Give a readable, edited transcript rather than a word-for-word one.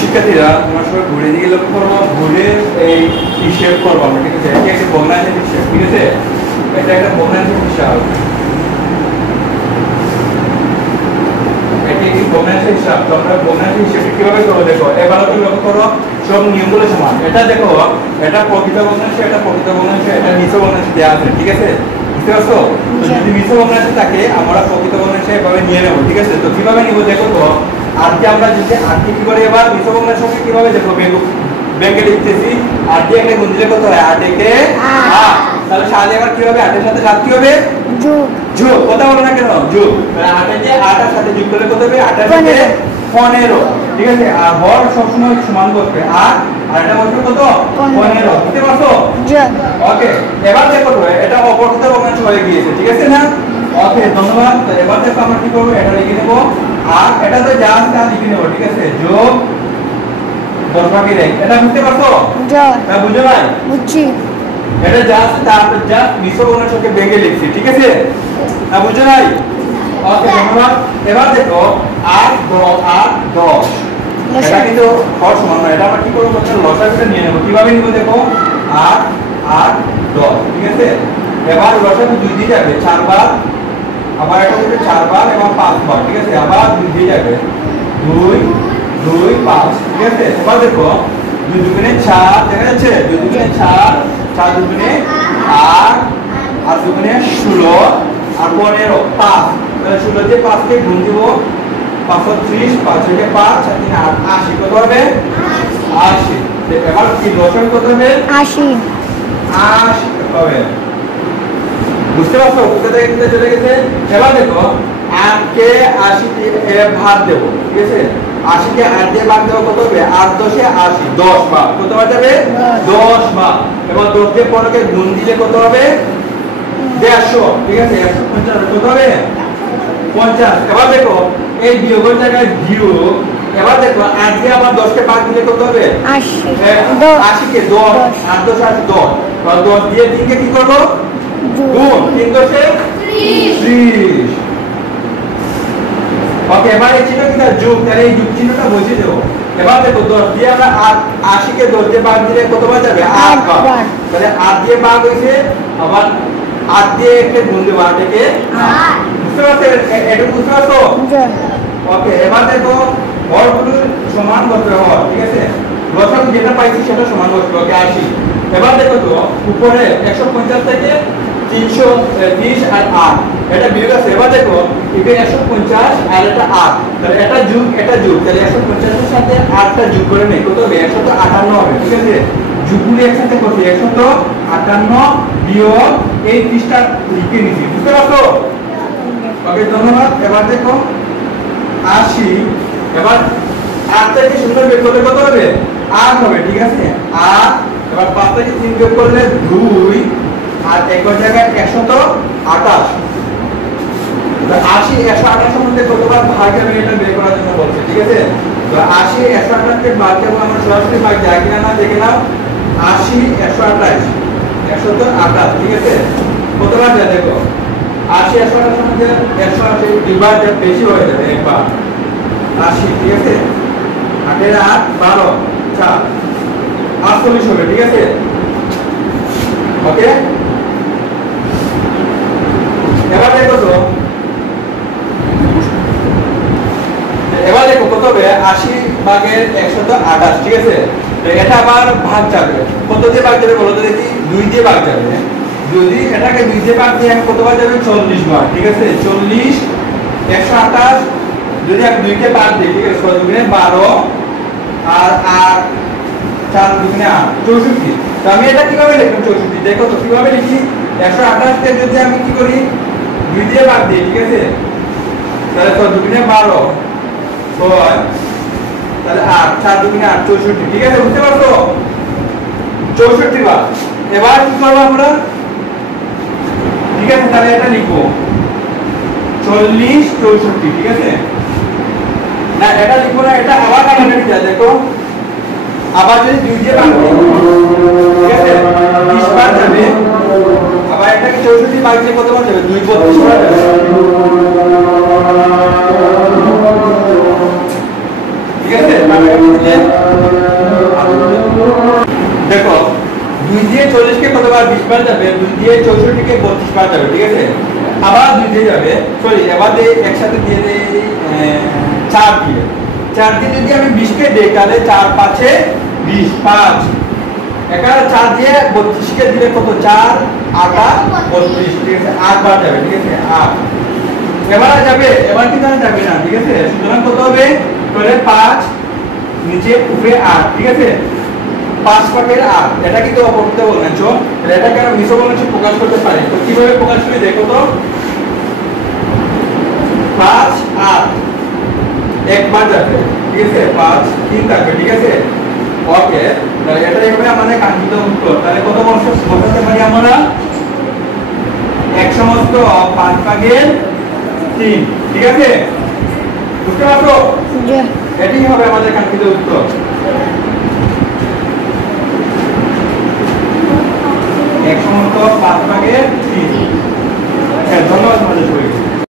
শিক্ষার্থীরা তোমার সবাই ঘুরে দিকে লক্ষ্য করবো, ঘুরে এই হিসেব করবো আমরা, ঠিক আছে? এটা একটা ভগ্নাংশের হিসেব, ঠিক আছে? এটা একটা ভগ্নাংশের হিসাব, এটা কি ভগ্নাংশের হিসাব। তো আমরা ভগ্নাংশের হিসেবটা কিভাবে করবো দেখো, এবার তুমি লক্ষ্য করো সব নিয়মগুলো সমান। এটা দেখো, এটা প্রকৃত ভগ্নাংশ, এটা প্রকৃত ভগ্নাংশ, এটা মিশ্র ভগ্নাংশ দেওয়া আছে, ঠিক আছে? বুঝতে পারছো? তো যদি মিশ্র ভগ্নাংশ থাকে আমরা প্রকৃত ভগ্নাংশ এভাবে নিয়ে নেবো, ঠিক আছে? তো কিভাবে নিব দেখো, তো আজকে আমরা যদি আজকে কি করে এবার মিশ্র ভগ্নাংশকে কিভাবে দেখো, ব্যাংকে লিখতেছি আর দিয়ে একটা গুণ দিলে কত হয়? 8 একে 8। তাহলে সাথে এবার কি হবে? 8 এর সাথে 7 কি হবে? যোগ। যোগ কথা বলো না কেন? যোগ। তাহলে 8 এর যে 8 এর সাথে যোগ করলে কত হবে? 8 এর সাথে 15, ঠিক আছে? আর হর সবসময় সমান করবে, আর এটা বলবে কত? 15। বুঝতে পারছো? ওকে, এবার দেখো তো এটা অপরকৃত ভগ্নাংশ হয়ে গিয়েছে, ঠিক আছে না? ওকে, ধন্যবাদ। তো এবার দেখো আমরা কি করব, এটা লিখে নেব আর এটা তো যা আছে তা লিখে নেব, ঠিক আছে? যোগ 10/1। এটা বুঝতে পারছো? না বুঝো নাই? বুঝছি। এটা যা আছে তারপর যা মিশ্র ভগ্নাংশকে ভেঙে লিখছি, ঠিক আছে? না বুঝো নাই? ওকে, ধন্যবাদ। এবার দেখো 8 10 এটা কিন্তু হর সমান না, এটা আমরা কি করব? লসাগুটা নিয়ে নেব। কিভাবে নিব দেখো, 8 8 10, ঠিক আছে? এবার লসাগু 2 দিয়ে যাবে 4 বার, আবার এটা হবে 4 বার এবং 5 বার, ঠিক আছে? আবার 2 দিয়ে যাবে 2 2 5, ঠিক আছে? এবার দেখো 2 দুগুণে 4, দেখা যাচ্ছে? 2 দুগুণে 4, 4 দুগুণে 8, 8 দুগুণে 16 আর 15 5। তাহলে 16 দিয়ে 5 কে গুণ দিব, 530, 5 থেকে 5 আর 3 8, 80 কত হবে? 80। এবার কি লসাগু কত হবে? 80 হবে। বুঝতে পারছো? কোথা থেকে কোথায় চলে গেছে? এবার দেখো 8 কে 80 দিয়ে ভাগ দেব, ঠিক আছে? 80 কে 8 দিয়ে ভাগ দেব কত হবে? 8 10 এ 80, 10 বার। কত বার যাবে? 10 বার। এবার 10 দিয়ে 15 কে গুণ দিলে কত হবে? 150, ঠিক আছে? 150 কত হবে? 50। এবার দেখো এই বিয়োগের জায়গায় বিয়োগ। এবার দেখো 8 দিয়ে আবার 10 কে ভাগ দিলে কত হবে? 80। 80 কে 10, 8 10 80, 10। আর 10 দিয়ে 3 কে কি করব? গুণ। 3 10 এ 30। ওকে, এবার এই চিহ্নটা যোগ, তাহলে এই যোগ চিহ্নটা বসিয়ে দেব। এবার দেখো 10 দিয়ে আমরা 80 কে 10 দিয়ে ভাগ দিলে কত বার যাবে? 8 বার। তাহলে 8 দিয়ে ভাগ হইছে, আবার 8 দিয়ে একটা গুণ দেব, 8 থেকে 8। বুঝতে পারছো? এটা বুঝতে পারছো? ওকে, এবার দেখো হরগুলো সমান করতে হবে, ঠিক আছে? লসাগু যেটা পাইছি সেটা সমান করতে হবে, 80। এবার দেখো তো উপরে 150 থেকে 330 আর 8 এটা বিয়োগ আছে। এবার দেখো এখানে 150 আর এটা 8, তাহলে এটা যোগ এটা যোগ, তাহলে 150 এর সাথে 8টা যোগ করে নেই, কত হবে? 158 হবে, ঠিক আছে? যোগগুলো একসাথে করতে 158 বিয়োগ এই 30টা লিখে নিছি। বুঝতে পারছো? ওকে, ধন্যবাদ। এবার দেখো 80, এবার 8 থেকে 0 বিয়োগ করলে কত হবে? 8 হবে, ঠিক আছে? 8, এবার 5 থেকে 3 বিয়োগ করলে 2 আর একর জায়গায় 128। 80 128 এর মধ্যে কতবার ভাগ হবে এটা বের করার জন্য বলছে, ঠিক আছে? তো 80 128 কে ভাগ দেব, আমরা সরাসরি ভাগ যায় কিনা না দেখে নাও। 80 128 128, ঠিক আছে? কতবার যায় দেখো, 80 128 এর মধ্যে 180 দুইবার যা বেশি হয়ে যাবে, একবার 80, ঠিক আছে? 8 এর 8 12 4 48 হবে, ঠিক আছে? ওকে, এবার দেখো তো, এবার দেখো কত হবে? 80 ভাগের 128, ঠিক আছে? তো এটা আবার ভাগ যাবে, কত দিয়ে ভাগ যাবে বলো তো দেখি? 2 দিয়ে ভাগ যাবে। যদি এটাকে 2 দিয়ে ভাগ দিয়ে কতবার যাবে? 40 বার, ঠিক আছে? 40 128 যদি আমি 2 কে ভাগ দিই, ঠিক আছে? 6 দুগুণে 12 আর 8 4 দুগুণে 8 64। তো আমি এটা কিভাবে লিখব 64? দেখো তো কিভাবে লিখি। 128 কে যদি আমি কি করি 2 দিয়ে ভাগ দিই, ঠিক আছে? তাহলে 6 দুগুণে 12 6, তাহলে 8 4 দুগুণে 8 64, ঠিক আছে? বুঝতে পারছো? 64 বার। এবার কি করব আমরা? ঠিক আছে, তাহলে এটা লিখবো 40 64, ঠিক আছে? না এটা লিখবো না, এটা আবার কাটাকাটি যায়। দেখো আবার যদি 2 দিয়ে ভাগ দিই, ঠিক আছে? 20 বার যাবে। আবার এটাকে 64 ভাগ দিয়ে কতবার যাবে? 2 32 বার যাবে। ঠিক আছে? দেখো 2 দিয়ে 40 কে কতবার 20 বার যাবে, 2 দিয়ে 64 কে 32 বার যাবে, ঠিক আছে? আবার 2 দিয়ে যাবে, সরি আবার একসাথে দিয়ে দেই 4 দিয়ে। 4 দিয়ে যদি আমি 20 কে দেই তাহলে 4 5 এ 20 5 এখানে 4 দিয়ে 32 কে দিলে কত 4 8 32, ঠিক আছে? 8 বার যাবে, ঠিক আছে? 8 এবার যাবে, এবার কিন্তু আর যাবে না, ঠিক আছে? সুতরাং কত হবে তাহলে 5 নিচে উপরে 8, ঠিক আছে? 5 ভাগের 8 এটা কিন্তু অপরত বলছো, এটাকে আমরা মিশ্র বলছো প্রকাশ করতে পারি। তো কিভাবে প্রকাশ করি দেখো তো, 5 8 একবার যাবে, ঠিক আছে? 5 3 থাকবে, ঠিক আছে? ওকে, তাহলে এটা হবে আমাদের কাঙ্ক্ষিত উত্তর। তাহলে কত বসাতে পারি আমরা 1 সমস্ত 5 ভাগের 3, ঠিক আছে? বুঝতে পারছো? এটাই হবে আমাদের কাঙ্ক্ষিত উত্তর। 1 সমস্ত 5 ভাগের 3।